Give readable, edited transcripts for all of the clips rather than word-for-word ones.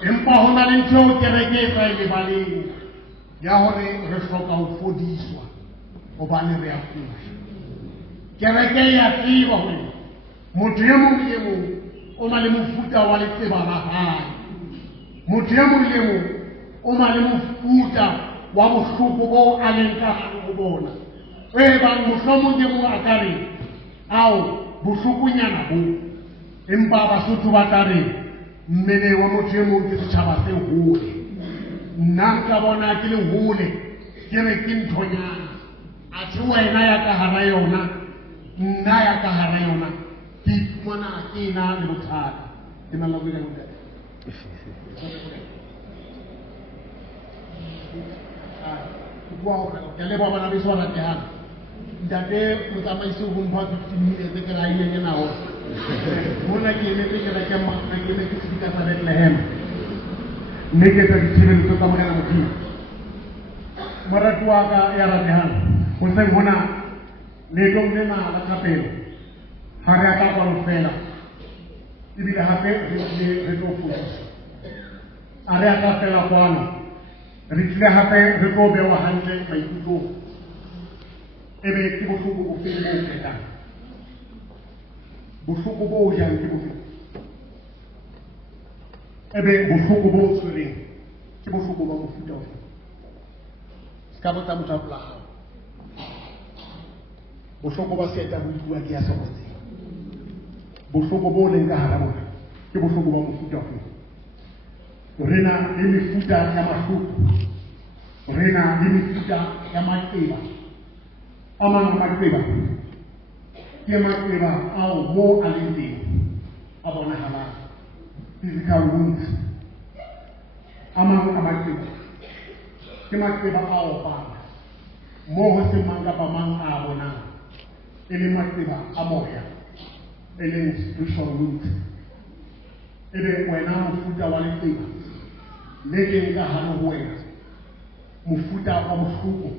Empa hona le ntho kereke e tsa ile baleng ya hore re hloka ho fodiswa hobane re a kula. Kereke ya tseba hore motho e mong le mong o na le mofuta wa letseba la hae. Motho e mong le mong o na le mofuta wa bohloko bo a leng ka hare ho bona e bang mohlomong ke mo a ka re ao bohlokonyana bo empa Basotho ba tla re mmele wa motho e mong ke setjhaba se hole nna ka bona ke le hole ke re ke nthonyana athe wena ya ka hara yona nna ya ka hara yona ke iphumana ke na le bothata ke na la buile ho wow ke le ba bana beso rate ha ntate motsamaisi ho mpha 15 minutes ke ra ile na ho mona ke ne ke ra ke ma ke ne ke tsika sa Bethlehem ne ke tla ditshebelo tsa morena Modimo maratua ka ya rate ha ho se hona le tong le na la kapelo ha re aka kwa fela ibile hape re tlo fuwa a re aka fela kwano re tlile hape re tlo bewa hantle maikutlo ebe ke bohloko bo fele bo fetang bohloko bo jang ke bohloko ebe bohloko bo tshwereng ke bohloko ba mofuta ofe ska botsa motho a pula hao bohloko ba seta bo bua ke ya sokotse bohloko bo leng ka hara bona ke bohloko ba mofuta ofe rena le mefuta ya mahloko rena le mefuta ya maqeba amang maqeba ke maqeba ao mo a leng teng a bonahalang physical wounds amang a maqeba ke maqeba ao bana mo ho se mang kapa mang a bonang e le maqeba a moya e leng spiritual wounds ebe wena mofuta wa leqeba le leng ka hare ho wena mofuta wa bohloko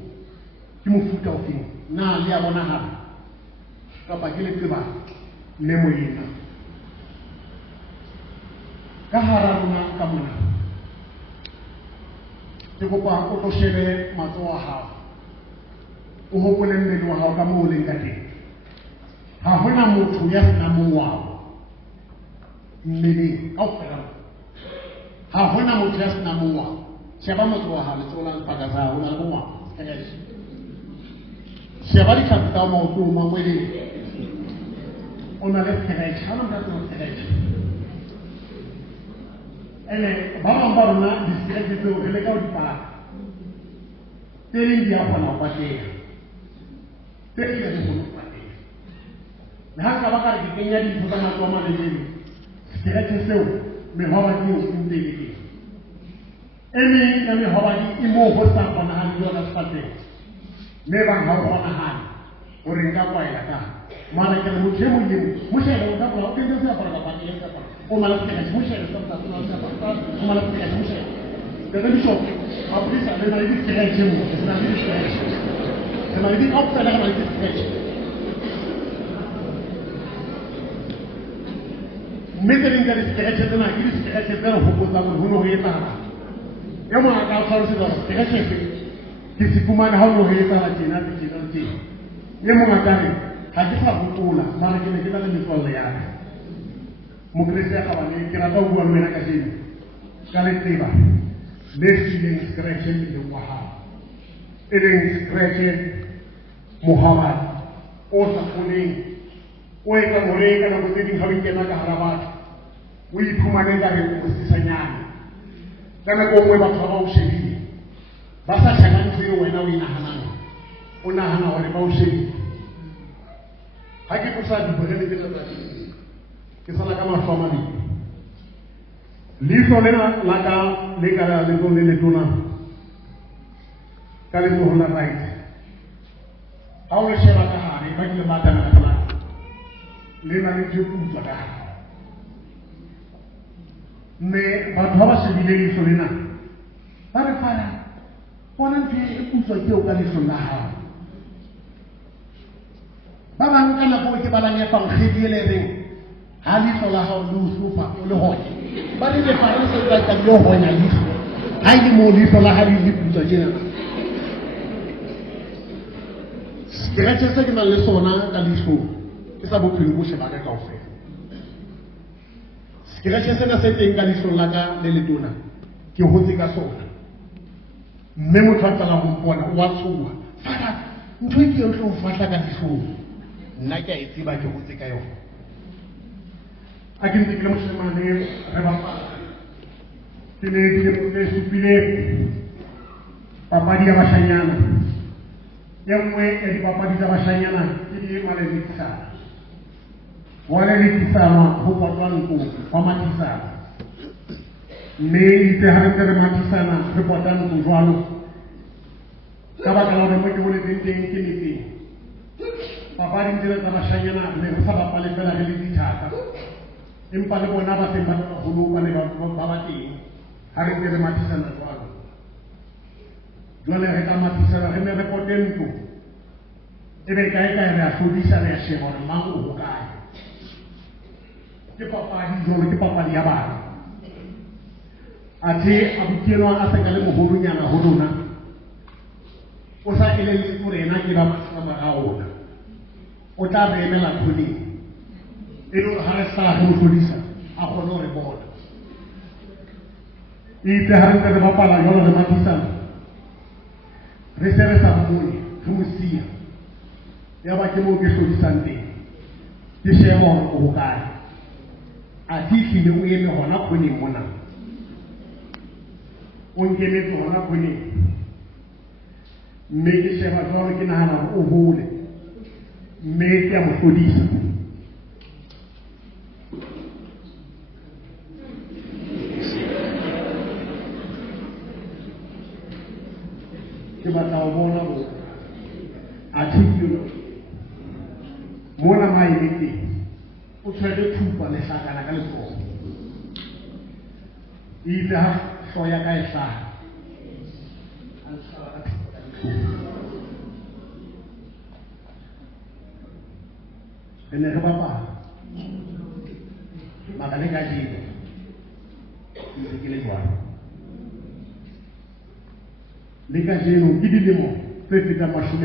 ke mofuta ofeng na le a bonahala kapa ke leqeba le moyena ka hara rona ka mona ke kopa o tlo shebe matsoho a hao o hopole mmele wa hao ka moo o leng ka teng ha hona motho ya senang mongwao mmeleng kaofela ha hona motho ya senang mongwao sheba matsoho a hao letsoho la lepaka sa hao o na le mongwao sheba ditlhapi tsa maotong mangweleng o na le pheretšhe ha ona motho a pheretšhe ene ba bang ba rona disekerete tseo re leka ho di pata tse leng di a kgona ho pateha tse leng di kgona ho pateha le ha nka ba ka re ke kenya dintho tsa matsoho a malelele sekerete seo mehwabadi eo e ntse e le teng e meng ya mehwabadi e moo ho sa kgonahale le yona sefateho le bang ha o kgonahale hore nka kwaela ka mara ke re motho e mong le mong mo shebe o ka bona o kentse seaparo kapa ke eng kapa o mala sekerete mo shebe o mala sekerete mo shebe ke bishop a polisa le na le dikerete mo se na le dikerete se na le kaofela ka na le dikerete mme ke leng ka dikerete tsena ke dikerete tse re hopotsang hore ho ne ho etsahala e mong a ka tlhalosetsa hore sekerete ke se fumane ha o ne ho etsahala tjena le tjena le tjena e mong a ka re ha ke sa hopola mara ke ne ke na le metswalle ya ka mokreste ya kgabane ke rata ho bua le wena ka jeno ka leqeba le fileng sekeretjhe mmeleng wa hao e leng sekeretjhe mohabadi o sa foleng o etsa hore ka nako tse ding ha o ikena ka hara batho o iphumane ka re o sisanyane ka nako nngwe batho ba o shebile ba sa tlhakantse wena o inahanang o nahana hore ba o shebile ha ke tlosa diborele tse tsa ke sala ka mahlo a mabedi leihlo lena la ka le ka letsohong le letona ka letsohong la right ha o le sheba ka hare ba kile ba tana ka tsela le na le tsheputsa ka hare mme batho ba ba shebile leihlo lena ba re fara bona ntho e putswa ke o ka leihlo la hao ba bang ka nako ke ba la nyepa nkgedi le reng ha leihlo la hao le usufa o le hoya ba le fara se ba ka yo hoya leihlo ha ile mo leihlo la hao le putswa tjena sekerete se ke na le sona ka leihlo ke sa bophelo bo sheba ka kaofela sekerete sena se teng ka leihlo la ka le letona ke hotse ka sona mme motho a tsala go mpona o a tshoga fata ntho e ke yotlhe o fatla ka ditlhong nna ke a e tseba ke gotse ka yone a ke ntse ke le moshemane re bapala ke ne dilemo tse supile papadi ya bashanyana ye nngwe ya dipapadi tsa bashanyana ke di malelekisana walelekisana go potwa nko fa matisana mme itse ga re ntse re matisana re potwa nko jwalo ka baka la gore mo ke boletseng teng ke metseng papadi ntse tsa bashanyana ne re sa bapale fela re le dithaka empa le bona ba seng ba bagolo ba ne ba ba teng ga re ntse re matisana jwalo jwale re ka matisana re ne re pote ntlo e be kae re a tlhodisa re a sheba gore mang o go kae ke papadi jwalo ke papadi ya bana athe abukelwa a se ka le mogolonyana go lona o sa eletse gore ena ke ba masama a ona o tla re emela tlholeng e le ga re sala go tlhodisa a kgone gore bona itse ga re ntse re bapala jalo re matisana re se re sa mmone re mo sia ya ba ke mo ke tlhodisang teng ke sheba gore o go kae a titlhile o eme gona kgoneng mona o nkemetse gona kgoneng mme ke sheba jalo ke nagana gore o hole mme ke a mo tlhodisa ke batla go bona gore a thekilo mona maele teng o tshwere thupa lehlakana ka letsogo itse ha hlo ya ka e hlaha a ntshwara ka thupa ka letsogo re ne re bapala maka le ka jeno ntse ke le jwalo le ka jeno ke dilemo tse fetang 40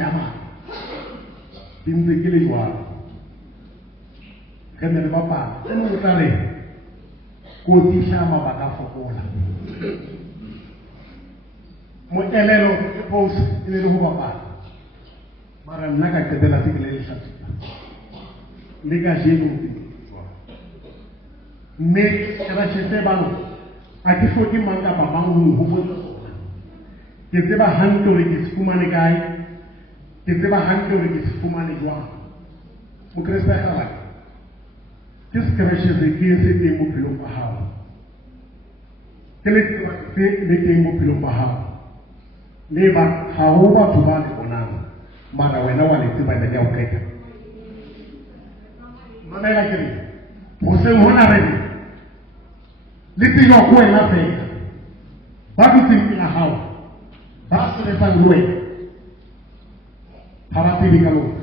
ke ntse ke le jwalo re ne re bapala e mongwe o tla re kotiša mabaka a fokola moelelo ke pose e ne le go bapala mara nna ka qetela se ke le lehlatsipa le ka jeno mme kerashete bano a ke hloke mang kapa mang ho nhopotsa tsona ke tseba hantle hore ke se fumane kae ke tseba hantle hore ke se fumane jwang mokreste a kgabane ke sekereshe se ke se teng bophelong ba hao ke le tseba se le teng bophelong ba hao le ba ha ho batho ba le bonang mara wena wa le tseba le ya o qeta mamela ke re ho se hona re le tsela go wena fela ba dutseng pela hao ba sebetsang le wena ha ba tsebe ka lona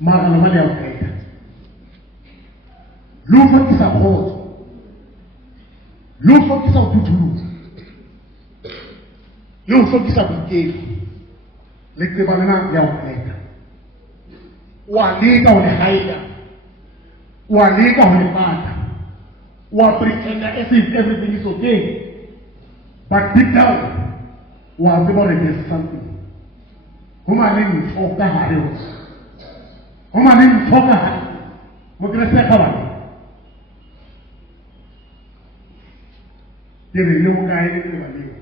mara le ba le ya o qeta lo fokisa khotso lo fokisa ututhulu lo fokisa bukeli le tseba lena ya o qeta wa leka ho le haida wa leka ho le pata wa pretend as if everything is okay but deep down wa tseba hore there's something ho ma le ntho ka hare ho ma le ntho ka hare mo kreste ka bana ke re le ho kae le tseba leo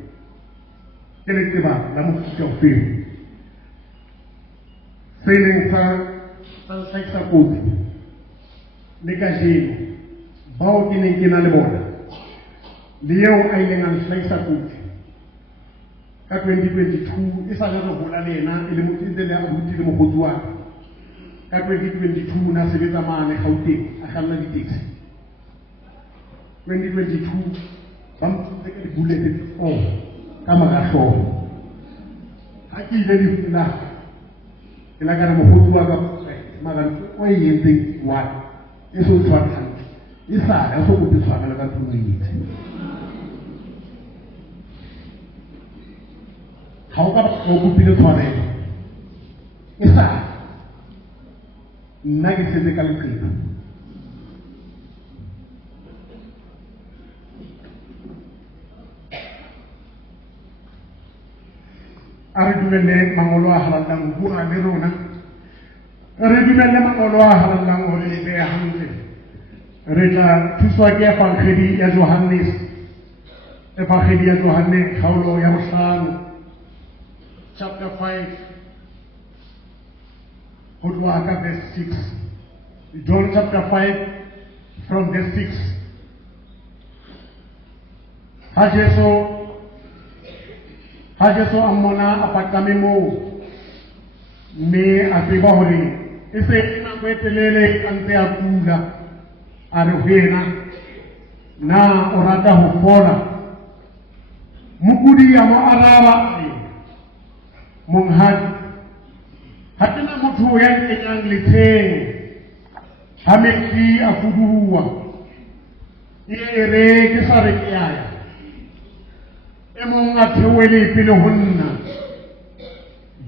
ke le tseba la mofuta o feng se e leng sa hlahisa kotsi le ka jeno bao ke neng ke na le bona le eo a ileng a hlahisa kotsi ka 2022 e sa le re hola le yena e le motse le a butile mogotsi wa ka 2022 na sebetsa mane Gauteng a kganna di-taxi 2022 ba motse ka di-bullet ka magahlooho ha ke ile difula ke la kana mogotsi wa ka mara o e yentseng wa e so tshwana e sa ga so go tshwana le ka tlhomoitse ga o ka go kopile tshwarelo e sa nna ke setse ka leqeba Aridumele mangolo halang bua merona. Aridumele mangolo halang oleh be hangle. Reka tuswa ke Evangelie ya Johannes. Evangelie ya Johannes kaulo yang sang chapter 5 Hudwa verse 6. John chapter 5 from verse 6. Hajeso amona apat kami mo me asiba hori ise ina kwetelele ante akula aruhena na orata hufora mukudi ya maaraba munghad hatina mtu yake nyanglite hameki afuduwa ere kisare kiaya emong atwele pilohunna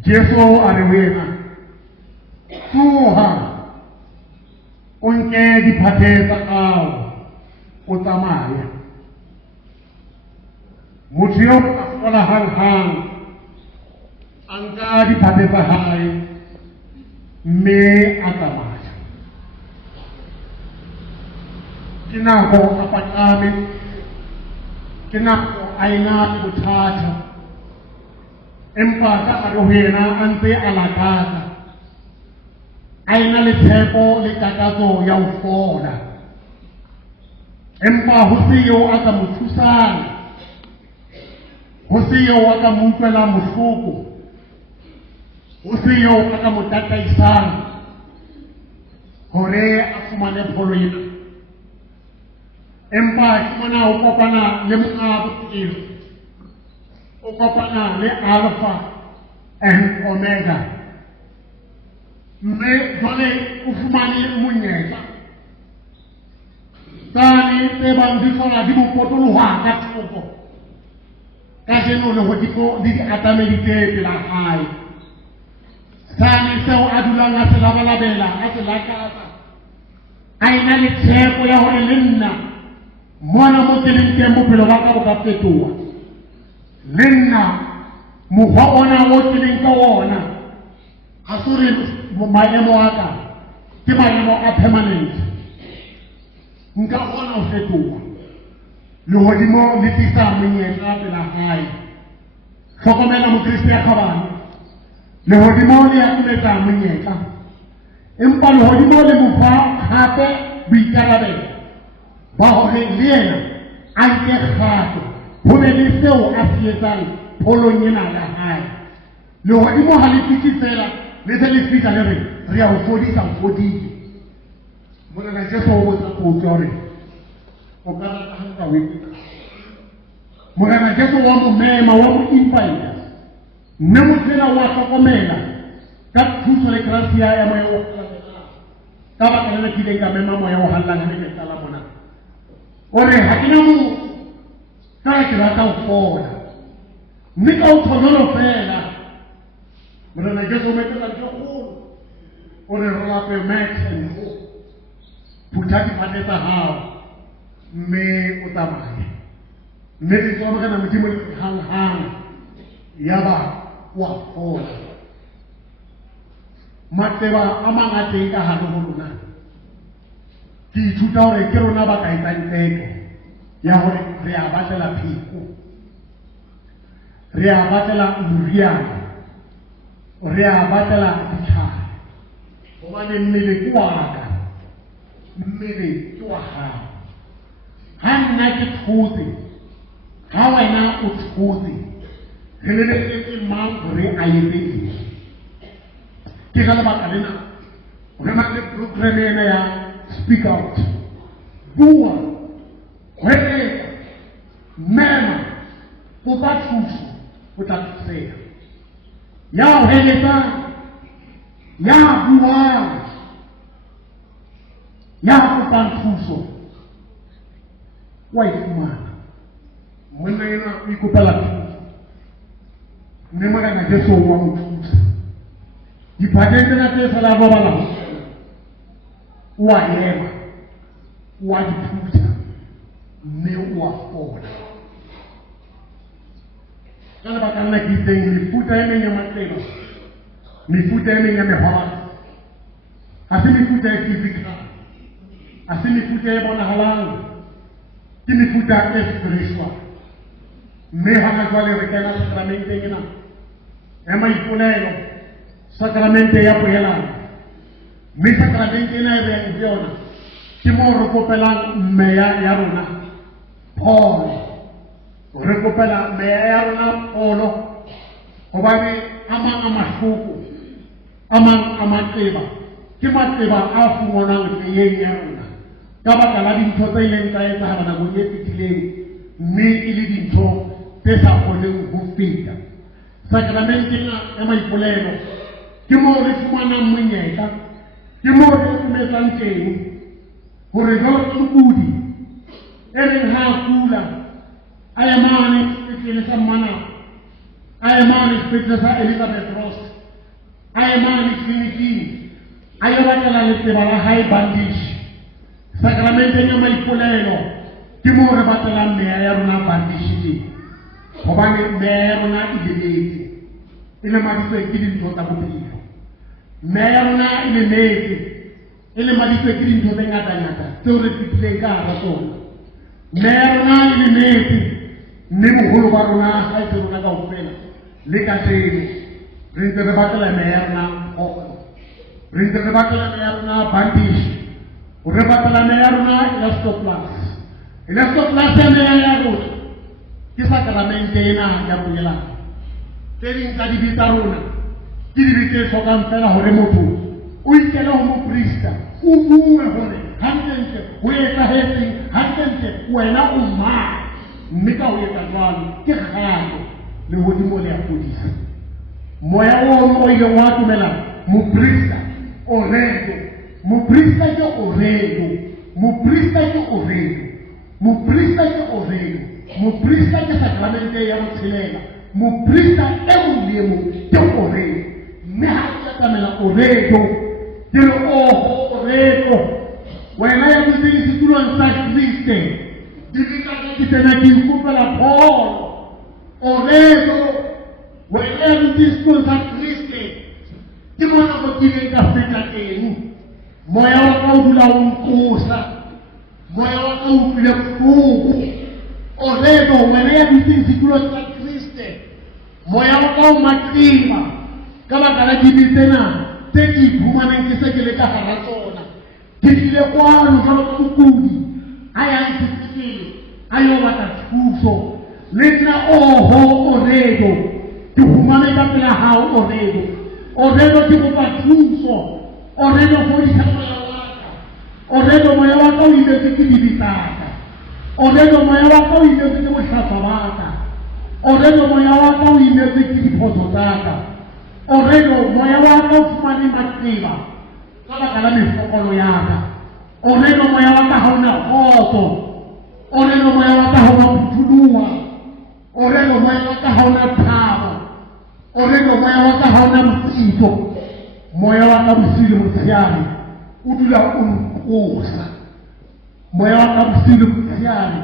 Jesu arewena tuha unke dipateza kau utamaya mutio akola hang angka dipateza hai me atamaya kinako apakami kinako aina utata empaka arohena ante alakata aina letepo litakazo ya ufoda empa husiyo akamutusana husiyo akamutwela musuku husiyo akamutataisana hore afumane poloina empa kimana ukopana lemungabu ilu ukopana le alpha and omega me dole ufumani munyeka tani tebandisona dibu potulu hakatuko kaseno le hodiko didi atamelite pela hai tani seo adulanga selabalabela aselakasa aina le tshepo ya hore lenna mwana motelente mo pelo baka bokafetoa lenna mokgwa ona o tlileng ka ona ga sore maemo aka ke maemo a permanent nka kgona go fetoga legodimo le tlisa monyetla pela gae tlhokomela mokriste ya kgabane legodimo le yakoletsa monyetla empa legodimo le mofa gape boikarabelo ba gore le ena a nke kgato go be le seo a se etsang pholong ena ya gae legodimo ga le fitlhe fela le se le fitlha le re re a go fodisa fodile morena Jesu o botsa potso gore o ka rata ga o morena Jesu wa mo mema wa mo invite mme mo tsena wa tlhokomela ka thuso le gracia ya moya ka baka le ke ka mema moya o hallang le ke tsala mona ore ha ke no ka ke rata go fola mme ka o tlhono fela morena Jesu me tla ke go ore rola pe max putaki pateta hao mme o tsamaya mme ke tswa kana modimo hang yaba wa fola mateba a mangate ka hare ho rona ke ithuta hore ke rona ba ka etsang teko ya hore re a batlela pheko re a batlela moriana re a batlela ditlhare hobane mmele ke wa ka mmele ke wa gago ga nna ke thotse ga wena o thotse re lebeletse mang gore a etse eng ke ka lebaka lena re na le program ena ya speak out bua hweteka mema kopa thuso o tla thuseha ya o heletsa ya buang ya kopa thuso wa ifumana monna ena o ikopela thuso mme morena Jesu wa mo thusa diphateng tsena tse fela robala wa ema wa dithusa mme wa fola ka lebaka la ke itseng mefuta e meng ya matleba, mefuta e meng ya mehwaba, ha se mefuta e physical, ha se mefuta e bonahalang, ke mefuta e spiritual. Mme hana jwale re kena sakramenteng ena ya maipolelo, sakramente ya poelano. Mme sakramente ena e reng ho yona ke moo re kopelang meya ya rona pholo, re kopela meya ya rona pholo, hobane a mang a mahloko, a mang a matleba ke matleba a fumanang meyeng ya rona ka baka la dintho tse ileng tsa etsahala nakong e fetileng, mme e le dintho tse sa kgoneng ho feta. Sakramenteng ya maipolelo ke moo re fumanang monyetla, ke moo re dumetsang teng hore jwalo ka mokudi e reng ha a kula a ye mane sepetlele sa Mmanapo, a ye mane sepetlele sa Elizabeth Ross, a ye mane tleliniking a ye batlela letleba la hae bandage. Sakramenteng ya maipolelo ke moo re batlelang meya ya rona bandage teng, hobane meya ya rona e lebetse, e lemaditswe ke dintho tsa bophelo. Meya ya rona e lemetse, e lemaditswe ke dintho tse ngata-ngata tseo re fitileng ka hara tsona. Meya ya rona e lemetse, mme boholo ba rona ha e se rona kaofela le kajeno re ntse re batlela meya ya rona pholo, re ntse re batlela meya ya rona bandage, re batlela meya ya rona elastoplas. Elastoplas ya meya ya rona ke sakramente ena ya poelano. Tse ding tsa dibe tsa rona ke dibe tse hlokang fela hore motho o ikele ho moprista, o bue hore hantle ho etsahetseng, hantle wena o mang, mme ka ho etsa jwalo ke kgato le hodimo le ya fodisa. Moya o ileng wa tumela moprista oredo, moprista ke oredo, moprista ke oredo, moprista ke oredo, moprista ke sakramente ya botshelela, moprista e mong le mong ke oredo. Mme ha ke tsamela oredo ke re oredo, wena ya dutse setulong sa Kriste, dibitsa ke tsena ke ikopela pholo. Oredo, wena ya dutse setulong sa Kriste, ke mona mo kileng ka feta teng. Moya wa ka o dula o nkosa, moya wa ka o utlwile bohloko. Oredo, wena ya dutse setulong sa Kriste, moya wa ka o matlima ka baka la dibe tsena tse ke iphumaneng ke se ke le ka hara tsona. Ke tlile kwano jwalo ka mokudi a yang sepetlele a yo batla thuso, le nna oredo ke humane ka pela hao. Oredo ke kopa thuso, oredo fodisa moya wa ka, oredo moya wa ka o imetswe ke dibitaka, oredo moya wa ka o imetswe ke bohlaswa ba ka, oredo moya wa ka o imetswe ke diphoso tsa ka, oredo moya wa ka o fumane matleba ka baka la mefokolo ya ka, oredo moya wa ka ha ona kgotso, oredo moya wa ka ha ona phuthuluwa, oredo moya wa ka ha ona thabo, oredo moya wa ka ha ona mofito. Moya wa ka bosiu motshehare o dula o nkosa, moya wa ka bosiu motshehare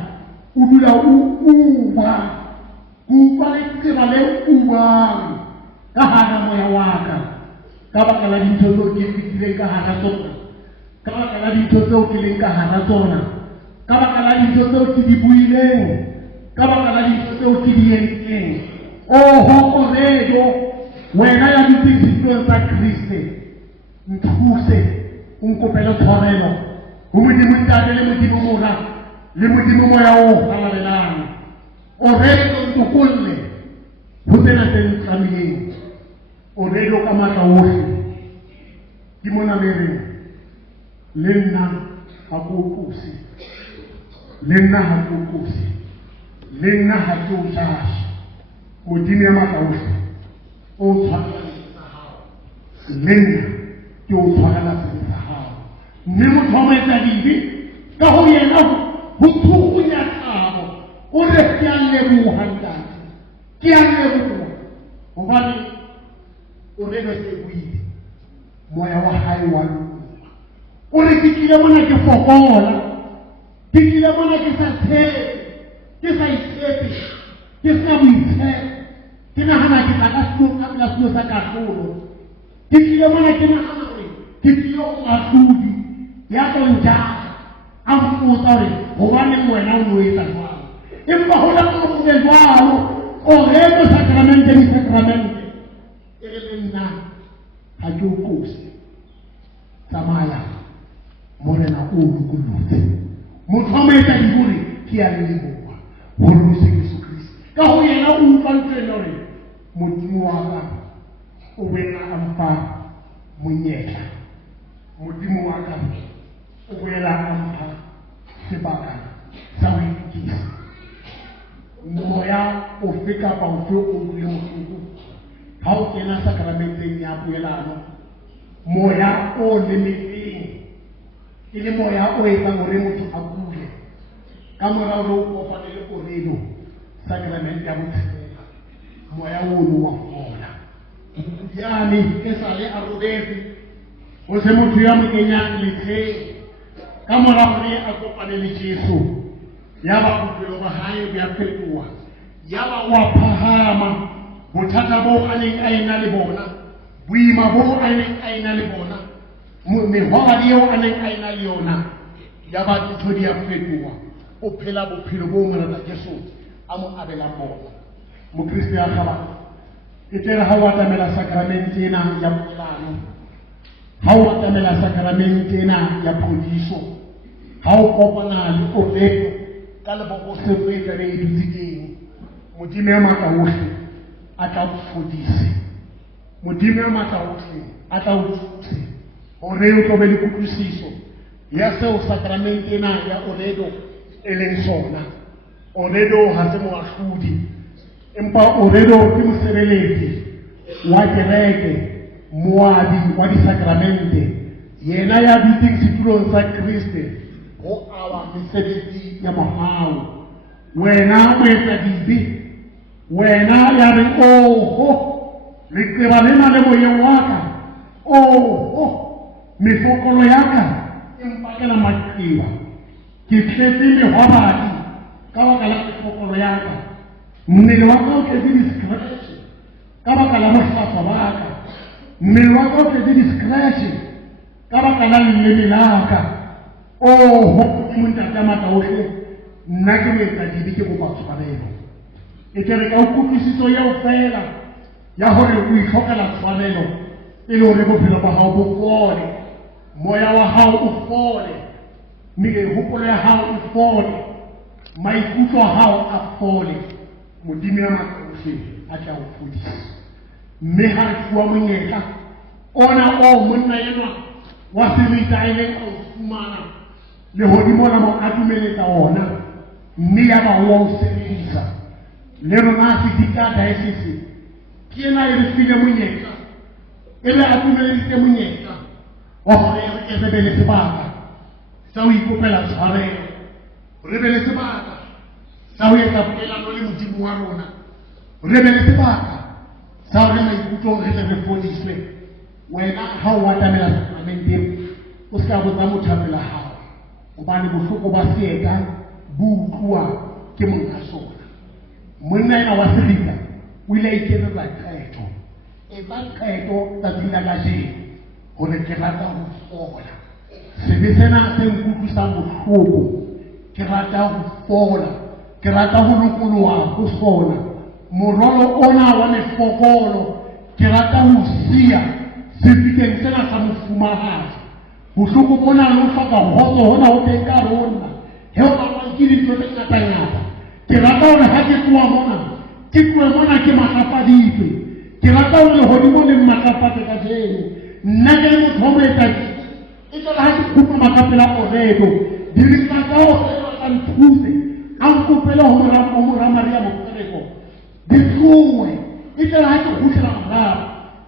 o dula o uba, uba letleba le ubang ka hara moya wa ka baka la dintho tseo ke fitileng ka hara tsona, ka baka la dintho tseo ke leng ka hara tsona, ka baka la dintho tseo ke di buileng, ka baka la dintho tseo ke di entseng. Oredo, wena ya dutse setulong sa Kriste, nthuse o nkopele tshwarelo ho Modimo Ntate le Modimo Mora le Modimo Moya o halalelang. Oredo ntokolle ho tsena tse ntlamileng, oredo ka matla ohle. Ke mona le reng le nna ha ke o tlose, le nna ha ke o tlose, le nna ha ke o judge. Modimo ya matla ohle o tshwarela sa hao, le nna ke o tshwarela sa hao. Mme motho wa etsa dibe ka ho yena ho thuhunya thabo, o re ke a leboha ntate, ke a leboha hobane oredo se buile, moya wa hae wa lona. O re ke tlile mona ke fokola, ke tlile mona ke sa tshepe, ke sa itshepe, ke sa boitshepo, ke nagana ke tla ka selo ka pela selo sa katlholo ke tlile mona ke nagana gore ke tlile go matlhodi ya tonjaka a mpotsa gore gobaneng wena o no etsa jwalo empa go la go go jwalo o re mo sakramente di sakramente e re nna ga ke o kosi tsamaya morena o lokolotse motho a moetsa dibore ke ya leboa go lose Jesu Kristo ka go yena o utlwa ntleng gore modimo wa ka o boela a mfa monyetla modimo wa ka o boela a mfa sebaka sa go ikisa moya ofe kapa ofe o bule motlhoko ga o kena sakramenteng ya poelano moya o lemetseng e le moya o etsang gore motho a kule ka morago re o kopane le orelo sakramente ya botshelela moya ono wa fola yane e sale a robetse go se motho ya mo kenyang letlheng ka morago re a kopane le Jesu ya ba bophelo ba hae bo ya fetoha ya ba wa phahama bothata bo a neng a ena le bona boima bo a neng a ena le bona mehwabadi eo a neng a ena le yona ya ba dintho di ya fetoha o phela bophelo bo morena Jesu a mo abelang bona mokristo ya kgabane e tere ha o atamela sakramente ena ya poelano ha o atamela sakramente ena ya phodiso ha o kopana le orelo ka lebokosego e tlabe e dutse teng modimo ya matla otlhe a tla o fodise modimo ya matla otlhe a tla o thuse gore o tlobe le kutlwisiso ya seo sakramente ena ya orelo e leng sona orelo ga se moahlodi empa orelo ke mosebeletsi wa kereke moabi wa disakramente yena ya dutseng setulong sa Kriste go aba mesebetsi ya mahao wena moetsa dibe wena ya re oho leqeba lena le moyeng wa ka oho mefokolo ya ka empakela maqeba ke tletse mehwabadi ka baka la mefokolo ya ka mmele wa ka o tletse di-scratch ka baka la bohlaswa ba ka mmele wa ka o tletse di-scratch ka baka la leleme la ka oho ke montate matla otlhe nna ke moetsa dibe ke kopa tshwarelo e ke re ka o kutlwisiso eo fela ya gore o itlhokela tshwarelo e le gore bophelo ba gago bo fole moya wa gago o fole megopolo ya gago e fole maikutlo a gago a fole modimo ya matlotlhe a tla o fodisa mme ga re fiwa monyetla ona o monna enwa wa serita e leng a o fumana legodimo la mo a dumeletsa ona mme ya ba wa o sebedisa le rona sedika diocese ke ena e re file monyetla e be a dumeleditse monyetla wa gore re be le sebaka sa ho ikopela tshwarelo re be le sebaka sa ho etsa poelano le modimo wa rona re be le sebaka sa hore maikutlong re tle re fodiswe wena ha o atamela sakramenteng o se ka botsa mothapela hao gobane bohloko ba seeta bo utluwa ke monga sona monna ena wa serita o ile a iketsetsa qeto etsa qeto tsatsing la kajeno gore ke rata ho fola sebe sena se nkutlwisang bohloko ke rata ho fola ke rata ho lokoloha ho sona morwalo ona wa mefokolo ke rata ho sia sefikeng sena sa mofumahadi bohloko bona le ho hloka kgotso hona ho teng ka rona he o bapang ke dintho tse ngata-ngata ke rata hore ha ke tloha mona ke tlohe mona ke matlafaditswe ke rata hore lehodimo le mmatlafatse ka jeno nna ke le motho wa moetadi e tla ha ke khupha makapela orelo dirisa ka orelo ka nthuse a nkopela ho mora Maria Mokreko di tlohe e tla ha ke khutla morao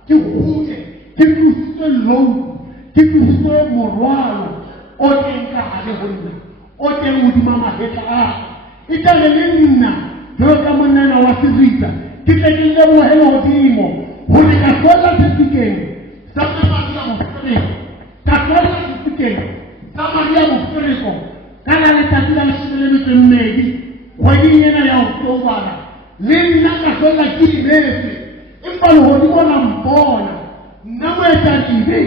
ke khutse ke tlositse load ke tlositse morwalo o teng ka hare ho nna o teng hodima mahetla a e tla le nna jwalo ka monna wa serita ke tle ke lebohele hodimo hore ka hlola sefikeng sa Maria Mokreko ka hlola sefikeng sa Maria Mokreko ka la letsatsi la 12 kgweding ena ya Oktobara Nina kasola kimese. Impalo hodi bona mpona. Namweta libe.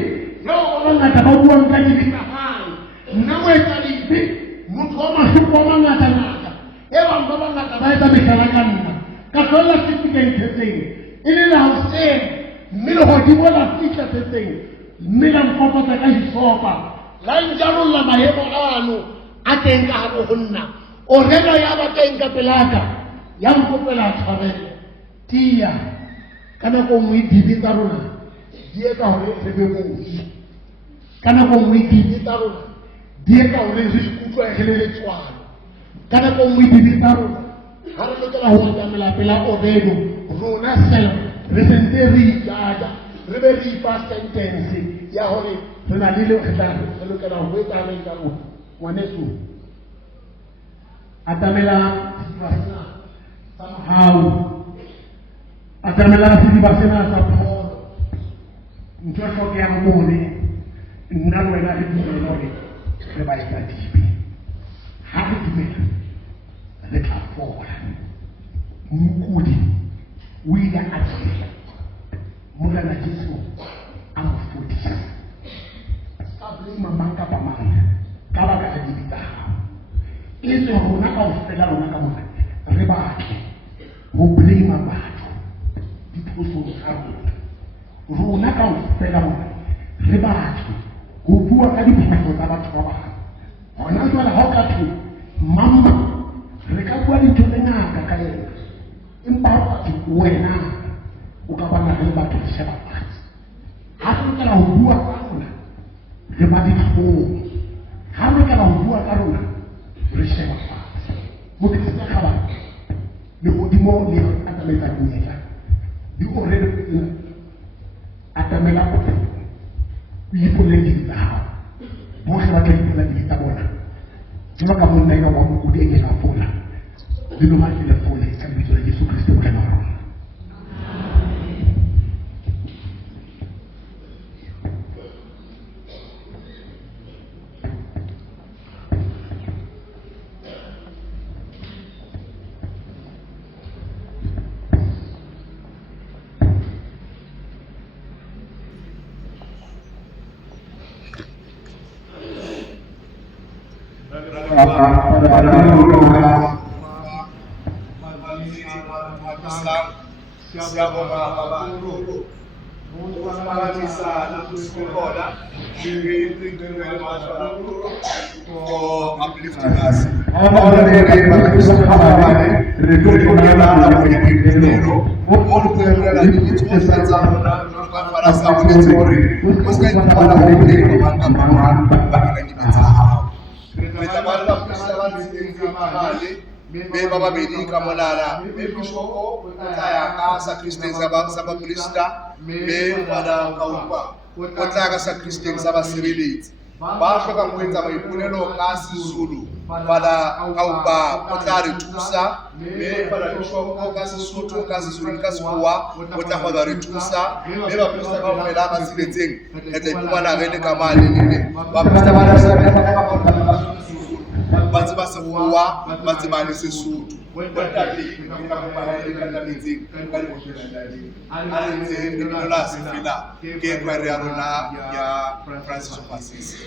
Yo olanga tababuwa mkajibika hai. Namweta libe. Mtu wama shuku wama ngata. Ewa mbaba ngata baita mikalaganda. Kasola sifika intesing. Ili la hussein. Milo hodi bona fika tesing. Mila mkopa takashi sopa. Lanjaro la mahebo anu. Atenga hano hunna. Orela yaba tenga pelaka. Yang kopela thabele. Tia. Kana ko mwidi taruna. Dia ka hore sebe mo. Kana ko mwidi taruna. Dia ka hore risikuto ehelele tswana. Kana ko mwidi taruna. Hara lokela ho tsamela pela obedo. Rona sel. Resenteri jaja. Rebeli pa sentence. Ya hore rena dile khitano. Lokela ho etsa le ka o. Wanesu. Atamela situasyon. Somehow, atamela sibasena sa Paul. Njosho ke amone, nalwela idumelo le ba isa dibi. Happy dumela. Le ka fola. Mukudi. Wida atse. Mula na Jesu amfudi. Sabli mamanga pamanga. Kaba ka dibita. Iso rona ka ufela rona ka mona. Rebaki. Problema batho diposo tsa rona ka ofela mona re batho go bua ka diposo tsa batho ba bang hona jwale ha o ka thu mama re ka bua ditho tse ngaka ka yena empa wena o ka bana le batho ba sheba batho ha re ka ho bua ka rona re ba ditho ha re ka ho bua ka rona re sheba batho mo ke se ka ba le odimo le atamela kunyela di orele atamela ko ipole di ta bo se ba ka ipona di ta bona tsema ka monna ina wa mo di engela fola di no ma le fola ka bitso la Jesu Kristo ka nna siamo babakuru untuk para bisa sekolah di uplifting us. Ahora de bagus apa retorno na dinero. Por poder la dificultad para saber teori. Mesti para poder mengembangkan bagaimana kita. Kita malah bisa me baba bedi kamonala me bishoko kutaya ka sa Christian saba Krista me pada kaupa kutaya ka sa Christian saba Sirilite ba shoka kwenza maipunelo kasi Zulu pada kaupa kutari tusa me pada bishoko kasi Sutu kasi Zulu kasi kuwa kutaya pada ritusa me ba Krista ka mela ka siletseng ete kumana rene kamali nene ba Krista ba batsi ba sebuwa batsi ba le Sesotho botapi ka mabahele ka tabetseng ka le motlela dadi a le ntse le dinola se fela ke kware ya rona ya Francis of Assisi.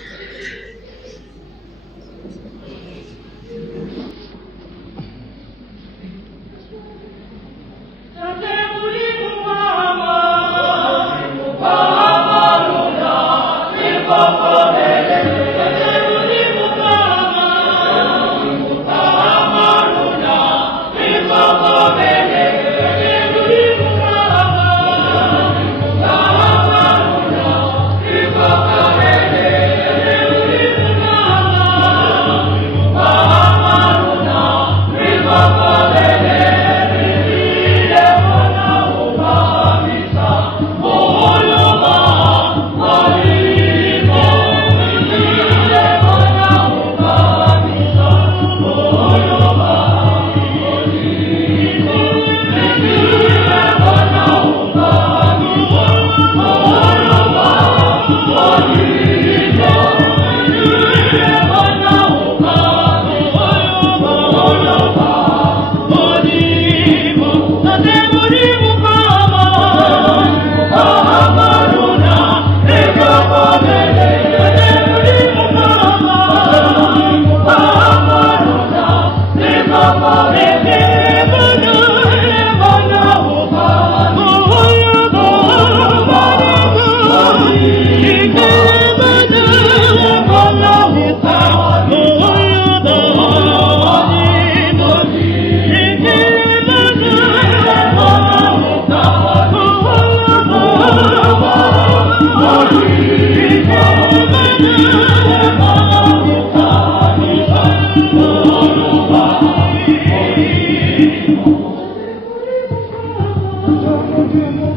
Thank you.